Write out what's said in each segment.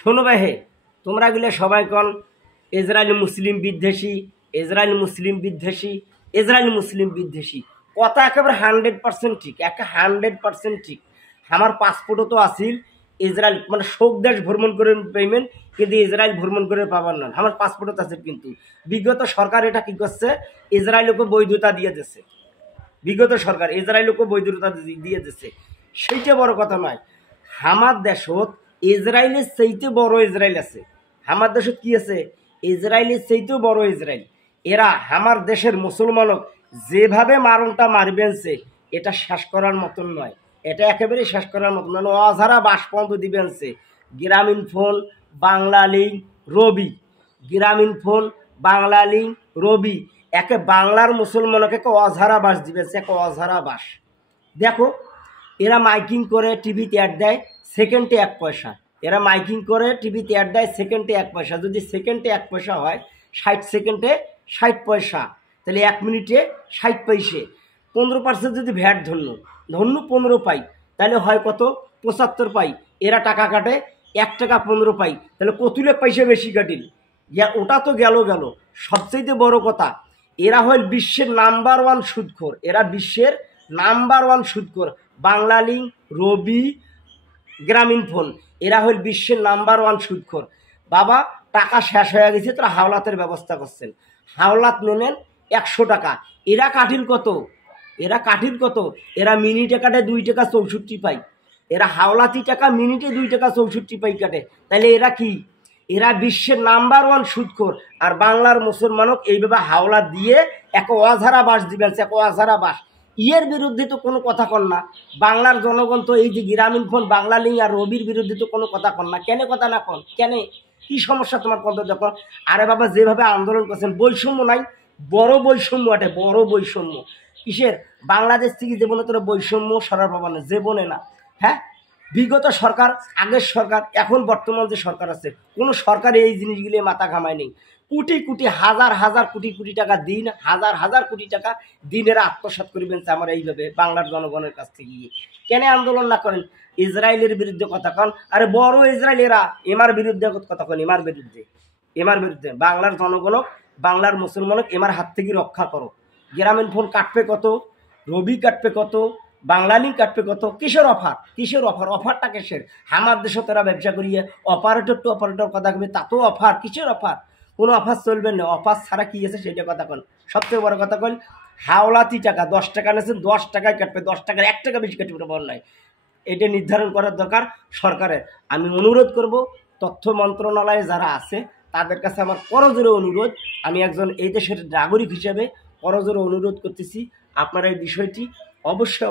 শোনো ভাই, তোমরা গেলে সবাই কন ইসরায়েল মুসলিম বিদ্বেষী, ইসরায়েল মুসলিম বিদ্বেষী, ইসরায়েল মুসলিম বিদ্বেষী। কথা একেবারে 100% ঠিক, 100% ঠিক। আমার পাসপোর্টও তো আসিল ইসরায়েল, মানে শোক দেশ ভ্রমণ করে পেমেন্ট, কিন্তু ইসরায়েল ভ্রমণ করে পাবার না। আমার পাসপোর্টও আছে, কিন্তু বিগত সরকার এটা কি করছে, ইসরায়েলকে বৈধতা দিয়ে দিচ্ছে। বিগত সরকার ইসরায়েলকে বৈধতা দিয়ে দিচ্ছে, সেইটা বড় কথা নয়। আমার দেশত ইসরায়েলের চাইতে বড় ইসরায়েল আছে। আমার দেশত কি আছে, ইসরায়েলের চাইতেও বড় ইসরায়েল। এরা আমার দেশের মুসলমানক যেভাবে মারণটা মারবেনছে, এটা শেষ করার মতন নয়, এটা একেবারে শেষ করার মতন নয়। অঝারা বাসপন্থ দিবেনছে। গ্রামীণ ফোন, বাংলা লিঙ্ক, রবি, গ্রামীণ ফোন, বাংলা লিঙ্ক, রবি, একে বাংলার মুসলমানকে এক অঝারা বাস দিবেছে, এক অঝারা বাস। দেখো, এরা মাইকিং করে টিভিতে অ্যাড দেয়, সেকেন্ডে 1 পয়সা। এরা মাইকিং করে টিভিতে অ্যাড দেয়, সেকেন্ডে 1 পয়সা। যদি সেকেন্ডে 1 পয়সা হয়, 60 সেকেন্ডে 60 পয়সা, তাহলে 1 মিনিটে 60 পয়সে। 15% যদি ভ্যাট ধরল 15 পাই, তাহলে হয় কত, 75 পাই। এরা টাকা কাটে 1 টাকা 15 পাই, তাহলে কতুলে পয়সা বেশি কাটিল। ওটা তো গেল। সবচেয়ে বড় কথা, এরা হয় বিশ্বের নাম্বার 1 সুদখোর। এরা বিশ্বের নাম্বার 1 সুদখোর। বাংলা লিঙ্ক, রবি, গ্রামীণ ফোন, এরা হল বিশ্বের নাম্বার 1 সুদখোর। বাবা, টাকা শেষ হয়ে গেছে, তারা হাওলাতের ব্যবস্থা করছেন। হাওলাত নেন 100 টাকা। এরা কাঠিল কত, এরা মিনিটে কাটে 2 টাকা 64 পাই। এরা হাওলাতি টাকা মিনিটে 2 টাকা 64 পাই কাটে। তাহলে এরা কি, এরা বিশ্বের নাম্বার 1 সুদখোর। আর বাংলার মুসলমানক এইভাবে হাওলা দিয়ে এক অঝারা বাস দিবেন, এক অঝারা বাস। ইয়ের বিরুদ্ধে তো কোনো কথা কন না। বাংলার জনগণ তো এই যে গ্রামীণ ফোন, বাংলা লিঙ্ক আর রবির বিরুদ্ধে তো কোনো কথা কন না। কেন কথা না কন, কেন, কি সমস্যা তোমার কত? দেখো, আরে বাবা, যেভাবে আন্দোলন করছেন, বৈষম্য নাই, বড় বৈষম্য, এটা বড় বৈষম্য। কিসের? বাংলাদেশ থেকে জীবনে তোরা বৈষম্য সরার পাবা না, জীবনে না। হ্যাঁ, বিগত সরকার, আগের সরকার, এখন বর্তমান যে সরকার আছে, কোনো সরকার এই জিনিসগুলি মাথা ঘামায় নেই। কোটি কোটি, হাজার হাজার কোটি কোটি টাকা দিন, হাজার হাজার কোটি টাকা দিনেরা আত্মসাৎ করিবেন আমার এইভাবে বাংলার জনগণের কাছ থেকে গিয়ে। কেন আন্দোলন না করেন? ইসরায়েলের বিরুদ্ধে কথা কন। আরে বড় ইসরায়েল, এরা এমার বিরুদ্ধে কথা কন, এমার বিরুদ্ধে। বাংলার জনগণক, বাংলার মুসলমানক এমার হাত থেকে রক্ষা করো। গ্রামীণ ফোন কাটবে কত, রবি কাটবে কত, বাংলা লিঙ্ক কাটবে কত? কিসের অফার? অফারটা কিসের? আমার দেশে তারা ব্যবসা করিয়ে অপারেটর টু অপারেটর কথা কবে, তাতেও অফার। কিসের অফার? কোনো অফার চলবে না। অফার ছাড়া কি আছে সেটা কথা কন। সবথেকে বড় কথা কন, হাওলাতি টাকা 10 টাকা নিয়েছেন, 10 টাকায় কাটবে, 10 টাকার 1 টাকা বেশি কাটবে বল নাই। এটা নির্ধারণ করার দরকার সরকারের। আমি অনুরোধ করব, তথ্য মন্ত্রণালয়ে যারা আছে তাদের কাছে আমার করজোরে অনুরোধ, আমি একজন এই দেশের নাগরিক হিসেবে করজোরে অনুরোধ করতেছি, আপনারা এই বিষয়টি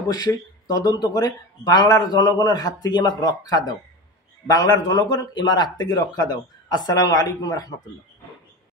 অবশ্যই তদন্ত করে বাংলার জনগণের হাত থেকে আমাকে রক্ষা দাও। বাংলার জনগণ এমার হাত থেকে রক্ষা দাও। আসসালামু আলাইকুম রহমতুল্লাহ।